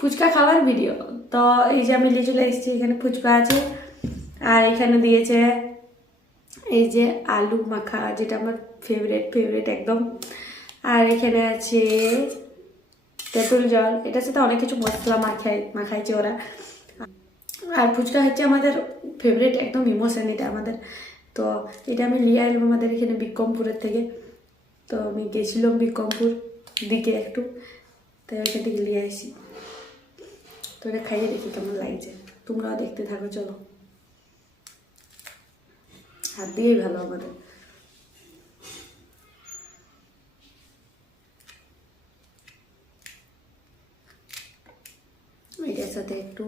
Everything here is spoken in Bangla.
ফুচকা খাওয়ার ভিডিও। তো এই যে আমি নিয়ে চলে এসেছি, এখানে ফুচকা আছে আর এখানে দিয়েছে এই যে আলু মাখা, যেটা আমার ফেভারিট একদম। আর এখানে আছে তেঁতুল জল, এটার সাথে অনেক কিছু মশলা মাখাইছে ওরা। আর ফুচকা হচ্ছে আমাদের ফেভারিট একদম ইমোশন এটা আমাদের। তো এটা আমি নিয়ে এলাম আমাদের এখানে বিক্রমপুরের থেকে। তো আমি গেছিলাম বিক্রমপুর দিকে একটু, তাই ওইখান থেকে নিয়ে আসি। তো এটা খাইয়ে দেখি কেমন লাগছে, তোমরাও দেখতে থাকো। চলো, হাত দিয়েই ভালো আমাদের। এটার সাথে একটু